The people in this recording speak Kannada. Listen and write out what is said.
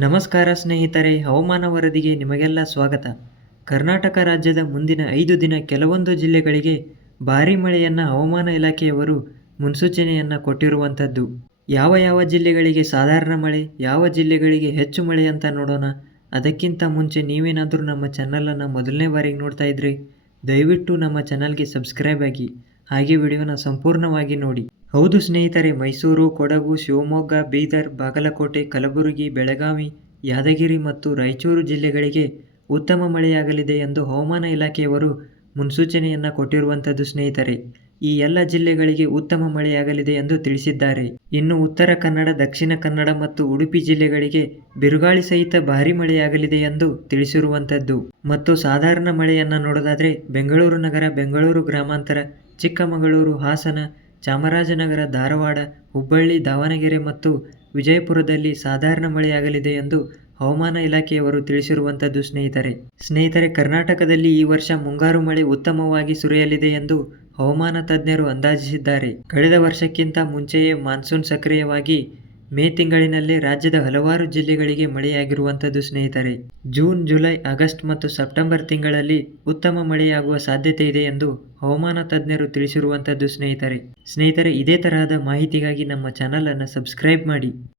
ನಮಸ್ಕಾರ ಸ್ನೇಹಿತರೆ, ಹವಾಮಾನ ವರದಿಗೆ ನಿಮಗೆಲ್ಲ ಸ್ವಾಗತ. ಕರ್ನಾಟಕ ರಾಜ್ಯದ ಮುಂದಿನ ಐದು ದಿನ ಕೆಲವೊಂದು ಜಿಲ್ಲೆಗಳಿಗೆ ಭಾರೀ ಮಳೆಯನ್ನು ಹವಾಮಾನ ಇಲಾಖೆಯವರು ಮುನ್ಸೂಚನೆಯನ್ನು ಕೊಟ್ಟಿರುವಂಥದ್ದು. ಯಾವ ಯಾವ ಜಿಲ್ಲೆಗಳಿಗೆ ಸಾಧಾರಣ ಮಳೆ, ಯಾವ ಜಿಲ್ಲೆಗಳಿಗೆ ಹೆಚ್ಚು ಮಳೆ ಅಂತ ನೋಡೋಣ, ಅದಕ್ಕಿಂತ ಮುಂಚೆ ನೀವೇನಾದರೂ ನಮ್ಮ ಚಾನಲನ್ನು ಮೊದಲನೇ ಬಾರಿಗೆ ನೋಡ್ತಾ ಇದ್ರಿ ದಯವಿಟ್ಟು ನಮ್ಮ ಚಾನಲ್ಗೆ ಸಬ್ಸ್ಕ್ರೈಬ್ ಆಗಿ, ಹಾಗೆ ವಿಡಿಯೋನ ಸಂಪೂರ್ಣವಾಗಿ ನೋಡಿ. ಹೌದು ಸ್ನೇಹಿತರೆ, ಮೈಸೂರು, ಕೊಡಗು, ಶಿವಮೊಗ್ಗ, ಬೀದರ್, ಬಾಗಲಕೋಟೆ, ಕಲಬುರಗಿ, ಬೆಳಗಾವಿ, ಯಾದಗಿರಿ ಮತ್ತು ರಾಯಚೂರು ಜಿಲ್ಲೆಗಳಿಗೆ ಉತ್ತಮ ಮಳೆಯಾಗಲಿದೆ ಎಂದು ಹವಾಮಾನ ಇಲಾಖೆಯವರು ಮುನ್ಸೂಚನೆಯನ್ನು ಕೊಟ್ಟಿರುವಂಥದ್ದು ಸ್ನೇಹಿತರೆ. ಈ ಎಲ್ಲ ಜಿಲ್ಲೆಗಳಿಗೆ ಉತ್ತಮ ಮಳೆಯಾಗಲಿದೆ ಎಂದು ತಿಳಿಸಿದ್ದಾರೆ. ಇನ್ನು ಉತ್ತರ ಕನ್ನಡ, ದಕ್ಷಿಣ ಕನ್ನಡ ಮತ್ತು ಉಡುಪಿ ಜಿಲ್ಲೆಗಳಿಗೆ ಬಿರುಗಾಳಿ ಸಹಿತ ಭಾರಿ ಮಳೆಯಾಗಲಿದೆ ಎಂದು ತಿಳಿಸಿರುವಂಥದ್ದು. ಮತ್ತು ಸಾಧಾರಣ ಮಳೆಯನ್ನು ನೋಡೋದಾದರೆ, ಬೆಂಗಳೂರು ನಗರ, ಬೆಂಗಳೂರು ಗ್ರಾಮಾಂತರ, ಚಿಕ್ಕಮಗಳೂರು, ಹಾಸನ ಚಾಮರಾಜನಗರ, ಧಾರವಾಡ, ಹುಬ್ಬಳ್ಳಿ, ದಾವಣಗೆರೆ ಮತ್ತು ವಿಜಯಪುರದಲ್ಲಿ ಸಾಧಾರಣ ಮಳೆಯಾಗಲಿದೆ ಎಂದು ಹವಾಮಾನ ಇಲಾಖೆಯವರು ತಿಳಿಸಿರುವಂಥದ್ದು ಸ್ನೇಹಿತರೆ. ಸ್ನೇಹಿತರೆ, ಕರ್ನಾಟಕದಲ್ಲಿ ಈ ವರ್ಷ ಮುಂಗಾರು ಮಳೆ ಉತ್ತಮವಾಗಿ ಸುರಿಯಲಿದೆ ಎಂದು ಹವಾಮಾನ ತಜ್ಞರು ಅಂದಾಜಿಸಿದ್ದಾರೆ. ಕಳೆದ ವರ್ಷಕ್ಕಿಂತ ಮುಂಚೆಯೇ ಮಾನ್ಸೂನ್ ಸಕ್ರಿಯವಾಗಿ ಮೇ ತಿಂಗಳಿನಲ್ಲಿ ರಾಜ್ಯದ ಹಲವಾರು ಜಿಲ್ಲೆಗಳಿಗೆ ಮಳೆಯಾಗಿರುವಂಥದ್ದು ಸ್ನೇಹಿತರೆ, ಜೂನ್, ಜುಲೈ, ಆಗಸ್ಟ್ ಮತ್ತು ಸೆಪ್ಟೆಂಬರ್ ತಿಂಗಳಲ್ಲಿ ಉತ್ತಮ ಮಳೆಯಾಗುವ ಸಾಧ್ಯತೆ ಇದೆ ಎಂದು ಹವಾಮಾನ ತಜ್ಞರು ತಿಳಿಸಿರುವಂಥದ್ದು ಸ್ನೇಹಿತರೆ. ಸ್ನೇಹಿತರೆ, ಇದೇ ತರಹದ ಮಾಹಿತಿಗಾಗಿ ನಮ್ಮ ಚಾನಲನ್ನು ಸಬ್ಸ್ಕ್ರೈಬ್ ಮಾಡಿ.